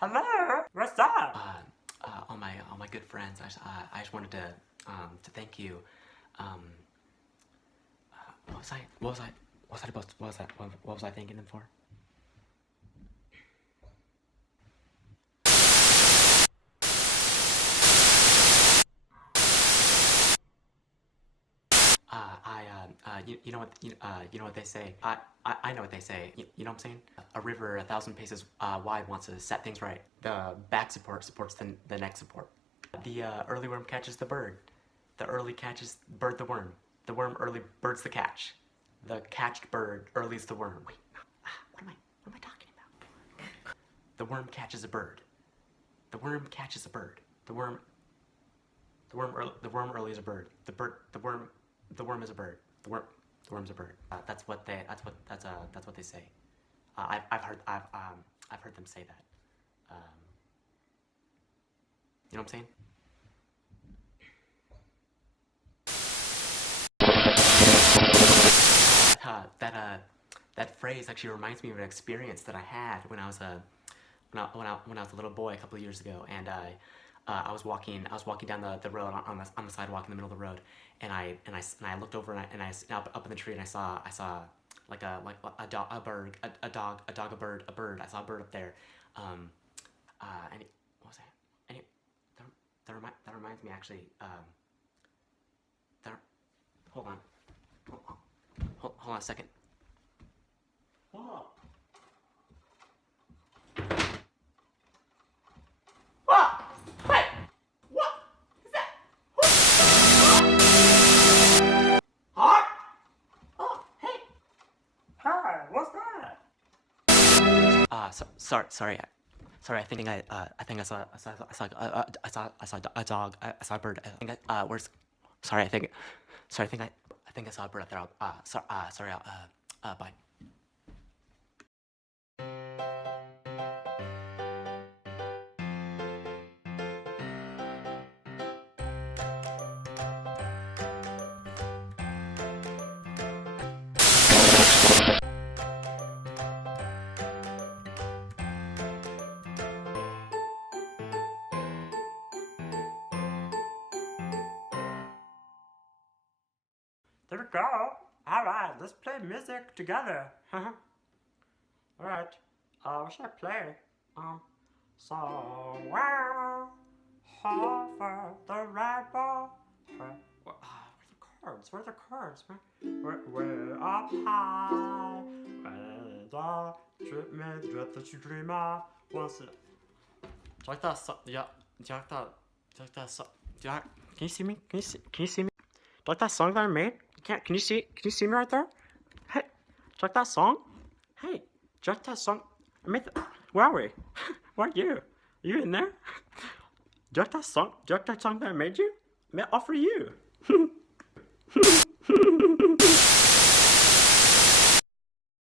Hello, what's up? All my good friends, I just wanted to thank you. What was I thanking them for? You know what, you know what they say. I know what they say. You know what I'm saying? A river 1,000 paces wide wants to set things right. The back support supports the neck support. The early worm catches the bird. The early catches bird the worm. The worm early birds the catch. The catched bird early's the worm. Wait, what am I talking about? The worm catches a bird. The worm catches a bird. The worm early is a bird. The worm is a bird. The worm's a bird. That's what they say. I've heard them say that. You know what I'm saying? That phrase actually reminds me of an experience that I had when I was a little boy a couple of years ago, and I was walking down the road on the sidewalk in the middle of the road, and I looked over and I up in the tree, and I saw like a bird. I saw a bird up there, and what was that? And that reminds me actually. Hold on. Hold on a second. Whoa. Whoa! Hey! What is that? Huh? Oh, hey! Hi, what's that? Sorry. I think I saw a dog. I saw a bird. I think where's? Sorry, I think I saw a bird up there. Sorry. Bye. There we go. Alright, let's play music together. Alright, what should I play? Somewhere over the rainbow. Where are the chords, man? We're up high, where the dream that you dream of. What's it? Do you like that song? Yeah, do you like that song? Can you see me? Can you see me? Do you like that song that I made? Can you see me right there? Hey, do you like that song? Hey, do you like that song? I made where are we? Where are you? Are you in there? Do you like that song? Do you like that song that I made you? I made all for you.